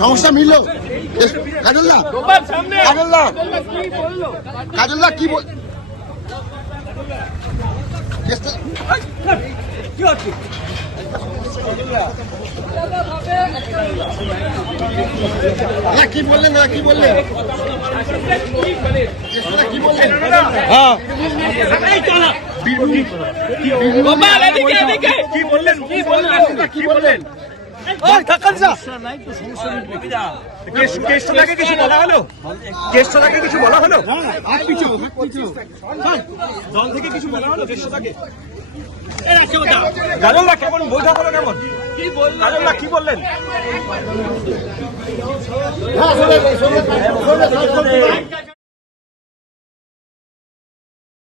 সমস্যা মিলল কাজলদা কি বল কি বললেন কি বললেন কি বললেন হ্যাঁ কি বললেন কি বললেন কেষ্টটাকে কিছু বলা হলো দল থেকে কিছু বলা হলো কেষ্টটাকে গাজলদা কেমন বোঝা হলো কেমন গাজলদা কি বললেন